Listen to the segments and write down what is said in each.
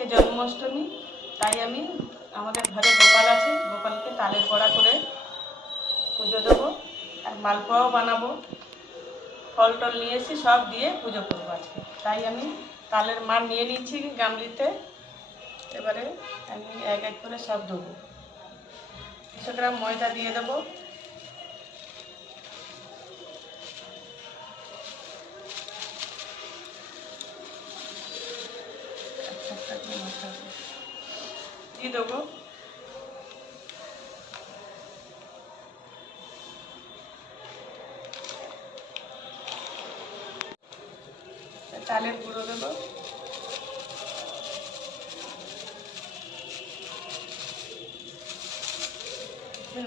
আজকে জন্মাষ্টমী, তাই আমি আমাদের ঘরে গোপাল আছে, গোপালকে তালের বড়া করে পুজো দেবো আর মালপোয়াও বানাবো। ফল টল নিয়ে এসে সব দিয়ে পুজো করবো আজকে। তাই আমি তালের মার নিয়ে নিচ্ছি গামলিতে। এবারে আমি এক এক করে সব দেবো। 100 গ্রাম ময়দা দিয়ে দেবো, দিয়ে দেবো চালের গুঁড়ো, দেবো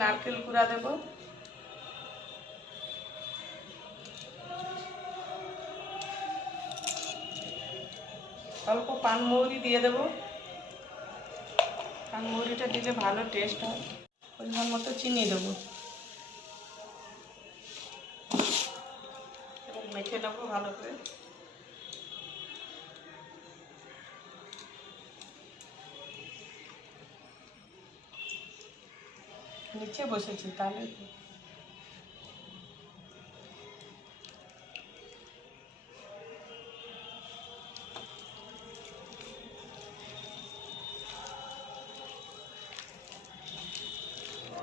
নারকেল কুড়া, দেবো অল্প পানমৌরি দিয়ে দেবো। পানমৌরিটা দিলে ভালো টেস্ট হয়। পরিমাণ মতো চিনি দেবো এবং মেখে নেবো ভালো করে। নিচে বসেছি তাহলে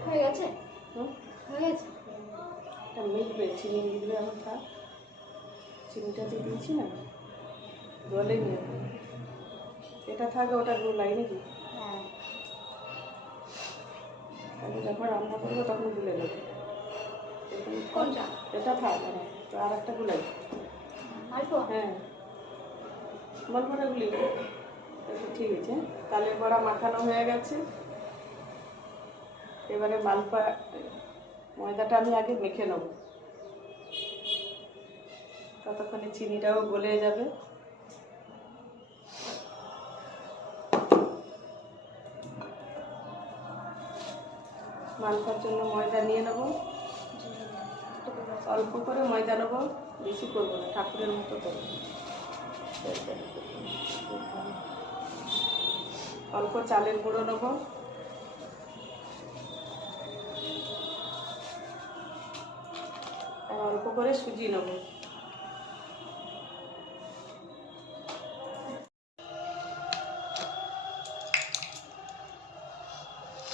হয়ে গেছে। হয়ে গেছে। মিটবে, চিনি মিটবে। আমার থাক, চিনিটা যে দিয়েছি না গলে নিয়ে এটা থাকে, ওটা গোলাই নাকি? হ্যাঁ, তাহলে যখন রান্না করবো তখন গুলে দেবো। কোনটা? এটা থাক, আর একটা গুলাই। মালপোয়া? হ্যাঁ, মালপোয়াটা গুলি। ঠিক আছে, তালের বড়া মাখানো হয়ে গেছে। এবারে মালপোয়া ময়দাটা আমি আগে মেখে নেব, ততক্ষণে চিনিটাও গলে যাবে। মালপোয়ার জন্য ময়দা নিয়ে নেব, অল্প করে ময়দা নেব, বেশি করবো না, ঠাকুরের মতো করবো। অল্প চালের গুঁড়ো নেব, আর অল্প করে সুজি নেব।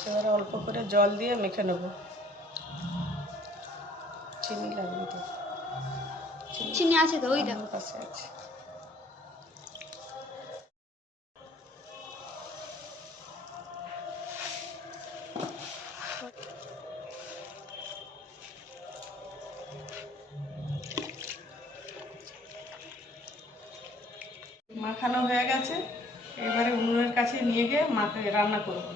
এবারে অল্প করে জল দিয়ে মেখে নেব। চিনি লাগবে তো? চিনি আছে তো, ওই দেখো। আমার কাছে আছে। মাখানো হয়ে গেছে, এবারে উনুনের কাছে নিয়ে গিয়ে রান্না করব।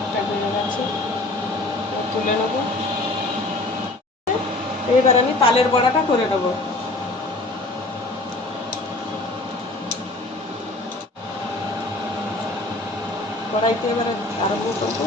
একটা হয়ে গেছে, তুলে নেব। এবার আমি তালের বড়াটা করে নেব। কড়াইতে এবারে আরম্ভ করবো।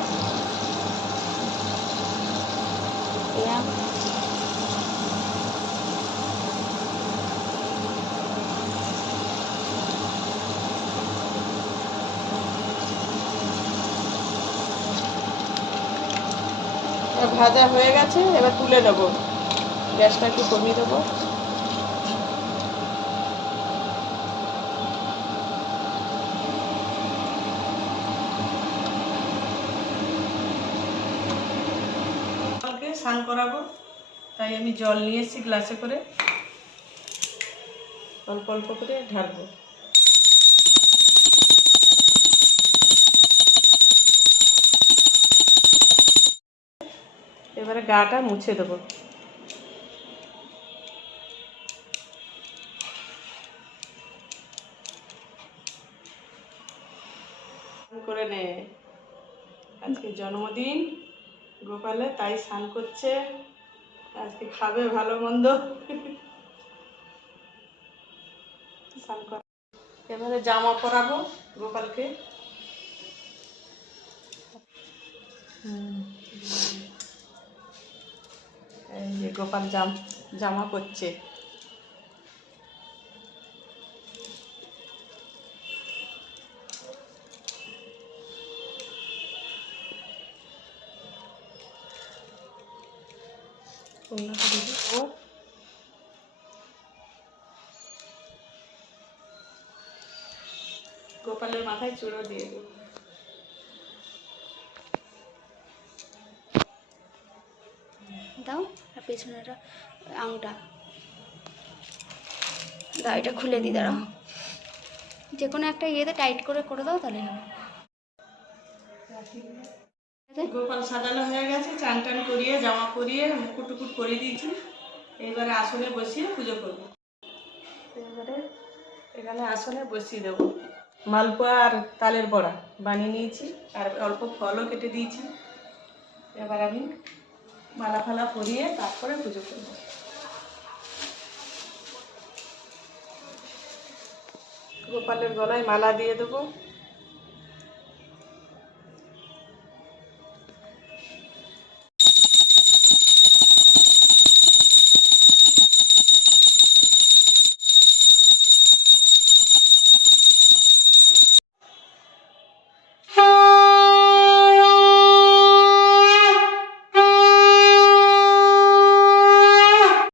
ভাজা হয়ে গেছে, এবার তুলে নেব। গ্যাসটা একটু কমিয়ে দেবো। জলকে স্নান করাবো, তাই আমি জল নিয়ে এসেছি গ্লাসে করে, অল্প অল্প করে ঢালবো। এবারে গাটা মুছে দেবো। করে নে। আজকে জন্মদিন গোপালের, তাই স্নান করছে। আজকে খাবে ভালো মন্দ। স্নান কর। এবারে জামা পরাবো গোপালকে। এই যে গোপাল জামা পরছে। গোপালের মাথায় চূড়ো দিয়ে দেবো। দাও, আর পেছনেটা আংটা দাও, এটা খুলে দিই, দাঁড়াও। যে কোনো একটা ইয়েতে টাইট করে করে দাও, তাহলে হবে। গোপাল সাজানো হয়ে গেছে, চান টান করিয়ে জামা পরিয়ে মুকুট টুকুট পরিয়ে দিয়েছি। এইবারে আসনে বসিয়ে পুজো করবো। এবারে এখানে আসনে বসিয়ে দেবো। মালপোয়া আর তালের বড়া বানিয়ে নিয়েছি, আর অল্প ফলও কেটে দিয়েছি। এবার আমি মালা ফালা পরিয়ে তারপরে পুজো করবো। গোপালের গলায় মালা দিয়ে দেবো।